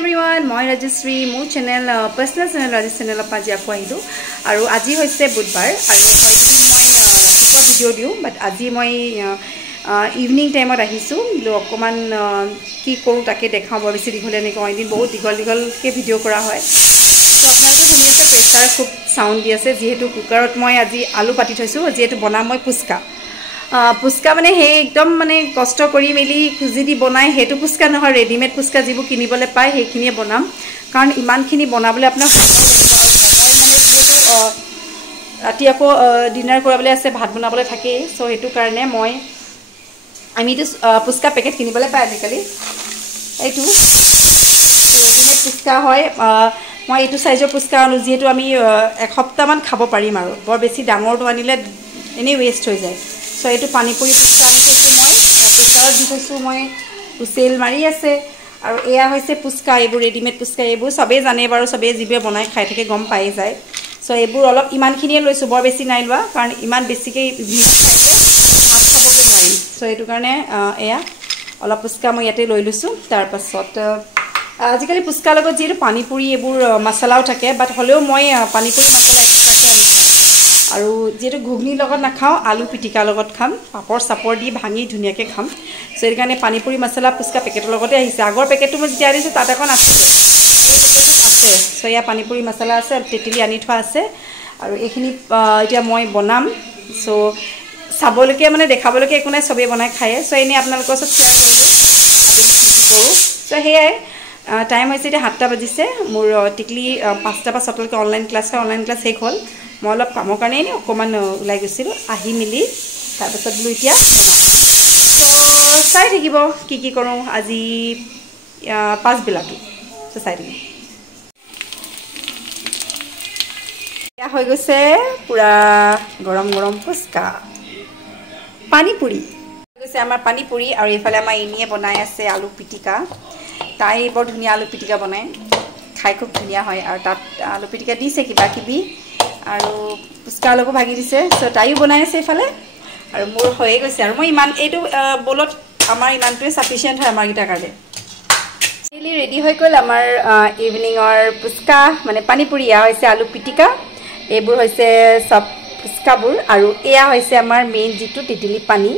everyone, মই ৰাজশ্ৰী মোৰ channel personal channel Rajashree channel পাজি আকৌ আহিলো আৰু আজি হৈছে বুধবাৰ আৰু হয়তো মই ৰাতিপুৱা ভিডিঅ' দিওঁ বাট আজি মই ইভিনিং টাইমত আহিছো অকমান কি কৰোঁ তাকে দেখাওঁ বৰ বেছি দীঘলীয়া নেকি এদিন বহুত দীঘলকে ভিডিঅ' কৰা হয় তো আপোনালোকে শুনি আছে প্ৰেছাৰ খুব সাউন্ড দি আছে যেহেতু কুকাৰত মই আজি আলু পাতি থৈছো যেহেতু বনাম মই পুস্কা মানে হে একদম মানে কষ্ট কৰি মেলি খুজি দি বনাই হেতু পুস্কা নহয় ৰেডিমেড পুস্কা যিবোৰ কিনিবলৈ পায় হেখিনিয়ে বনাম কাৰণ ইমানখিনি বনাবলৈ আপোনাৰ সময় মানে যেহেতু ৰাতি আকৌ ডিনাৰ কৰিবলৈ আছে ভাত বনাবলৈ থাকে সো হেতু কাৰণে মই আমিতো পুস্কা পেকেট কিনিবলৈ পায় আজিকালি এইটো ৰেডিমেড পুস্কা হয় মই এইটো সাইজৰ পুস্কা আনো যেহেতু আমি এক সপ্তাহমান খাব পাৰিম আৰু বৰ বেছি ডাঙৰটো আনিলে এনে ওয়েষ্ট হৈ যায় সো এইটো পানীপুৰি পুস্কা আনি থৈছো মই প্ৰেছাৰত দি থৈছো মই উচেল মাৰি আছে আৰু এয়া হৈছে পুস্কা এইবোৰ ৰেডিমেড পুস্কা এইবোৰ সবে জানে বাৰু সবে জিবে বনাই খাই থাকে গম পাই যায় সো এইবোৰ অলপ ইমানখিনিয়ে লৈছো বৰ বেছি নাই লোৱা কাৰণ ইমান বেছিকৈ ভিন্ন খাইলে ভাত খাবগে নোৱাৰিম সো এইটো কাৰণে এয়া অলপ পুস্কা মই ইয়াতে লৈ লৈছো তাৰ পাছত আজিকালি পুস্কা লগত যেটো পানীপুৰি এইবোৰ মছলাও থাকে বাট হলেও মই পানীপুৰি মছলা এক্সট্ৰাকে আনি আৰু যেটো ঘুগনি লগত নাখাও আলু পিটিকা লগত খাম পাপৰ সাপৰ দি ভাঙি ধুনিয়াকে খাম সো এই কাৰণে পানীপুৰি মছলা পুস্কা পেকেটৰ লগতে আহিছে আগৰ পেকেটটো মই যেতিয়া আনিছো তাত এখন আছে এই পেকেটত আছে সো ইয়া পানীপুৰি মছলা আছে তেতেলি আনি থোৱা আছে আৰু এইখিনি এতিয়া মই বনাম সো সাবলৈকে মানে দেখাবলৈকে একো নাই সবে বনাই খায় সো এনে আপোনালোকৰ সব শেয়াৰ কৰিলো আমি কি কৰো সো হেয়াই টাইম হৈছে এতিয়া 7টা বাজিছে মোৰ টিকলি 5টা বা 7টালৈকে অনলাইন ক্লাছ শেষ হ'ল মই অলপ কামৰ কাৰণে এনে অকমান ওলাই গৈছিলো আহি মিলি তাৰ পাছত বুলো এতিয়া তো চাই থাকিব কি কৰো আজি 5 বিলাটো তো চাই থাকিব এয়া হৈ গৈছে পুৰা গৰম পুস্কা পানীপুৰি গৈছে আমাৰ পানীপুৰি আৰু এফালে আমাৰ ইনিয়ে বনাই আছে আলু পিটিকা তাই বৰ ধুনীয়া আলু পিটিকা বনায় খাই খুব ধুনীয়া হয় আৰু তাত আলু পিটিকা দিছে কিবা কিবি আৰু পুস্কা লগো ভাগি দিছে সো তাইও বনাই আছে এফালে আৰু মোৰ হৈয়ে গৈছে আৰু মই ইমান এইটো বলত আমাৰ ইমানটোৱে সাফিচিয়েন্ট হয় আমাৰ গিটা কাৰণে চিলি ৰেডি হৈ গ'ল আমাৰ ইভিনিংৰ পুস্কা মানে পানীপুৰি হৈছে আলু পিটিকা এইবোৰ হৈছে সব পুস্কাবোৰ আৰু এয়া হৈছে আমাৰ মেইন যিটো তেতেলি পানী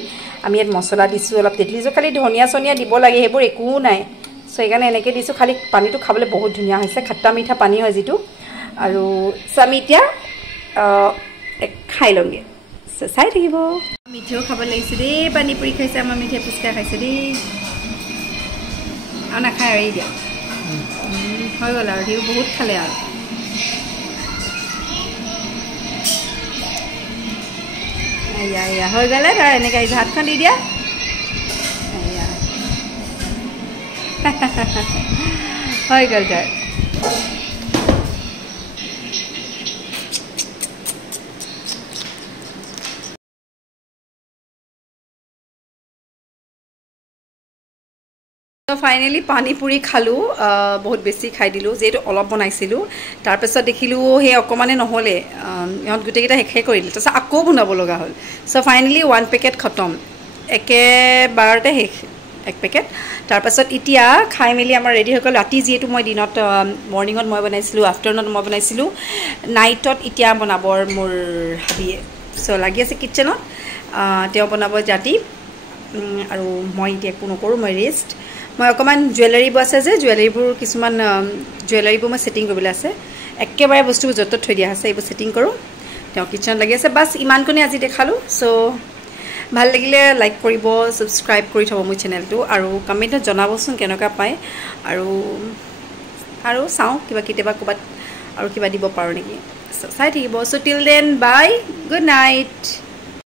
আমি ইয়াত মছলা দিছো অলপ তেতেলি জো খালি ধনিয়া সনিয়া দিব লাগে হেবোৰ একো নাই সো এইকাৰণে এনেকে দিছো খালি পানীটো খাবলৈ বহুত ধুনীয়া হৈছে খট্টা মিঠা পানী হয় যিটো আৰু আমি এতিয়া খাই লংগে সো চাই থাকিব মিঠেও খাব লাগিছে দেই পানীপুৰি খাইছে আমাৰ মিঠে পুস্কা খাইছে দেই আৰু নাখায় আৰু দিয়া হৈ গ'ল আৰু হিও বহুত খালে আৰু এয়া হৈ গ'লে তাৰ এনেকৈ হাতখন দি দিয়া এয়া হৈ গ'ল তাৰ ফাইনালি পানীপুৰি খালো বহুত বেছি খাই দিলো যেটো অলপ বনাইছিলো তাৰ পাছত দেখিলো হে অকমানে নহলে ইহত গুটেকিটা হেখে কৰিলে তছ আকৌ বনাব লগা হ'ল সো ফাইনালি 1 পেকেট খতম একেবাৰতে হেখ এক পেকেট তাৰ পাছত ইতিয়া খাই মেলি আমাৰ ৰেডি হৈ গ'ল ৰাতি যেটো মই দিনত মৰ্নিংত মই বনাইছিলো আফটাৰনুনত মই বনাইছিলো নাইটত ইতিয়া বনাবৰ মোৰ হাবিয়ে সো লাগি আছে কিচেনত তেও বনাব জাতি আৰু মই ইতিয়া কোনো কৰো মই ৰেষ্ট মই অকমান জুৱেলাৰীবোৰ আছে যে জুৱেলাৰীবোৰ কিছুমান জুৱেলাৰীবোৰ মই সেটিং কৰিবলৈ আছে একেবাৰে বস্তুবোৰ যত থৈ দিয়া আছে এইবোৰ সেটিং কৰো তেও কিচেন লাগি আছে বাস ইমান কোনে আজি দেখালো সো ভাল লাগিলে লাইক কৰিব সাবস্ক্ৰাইব কৰি থব মোৰ চেনেলটো আৰু কমেন্টত জনাবচোন কেনেকা পায় আৰু চাও কিবা কিবা কবাত আৰু কিবা দিব পাৰো নেকি চাই থাকিব so till then bye good night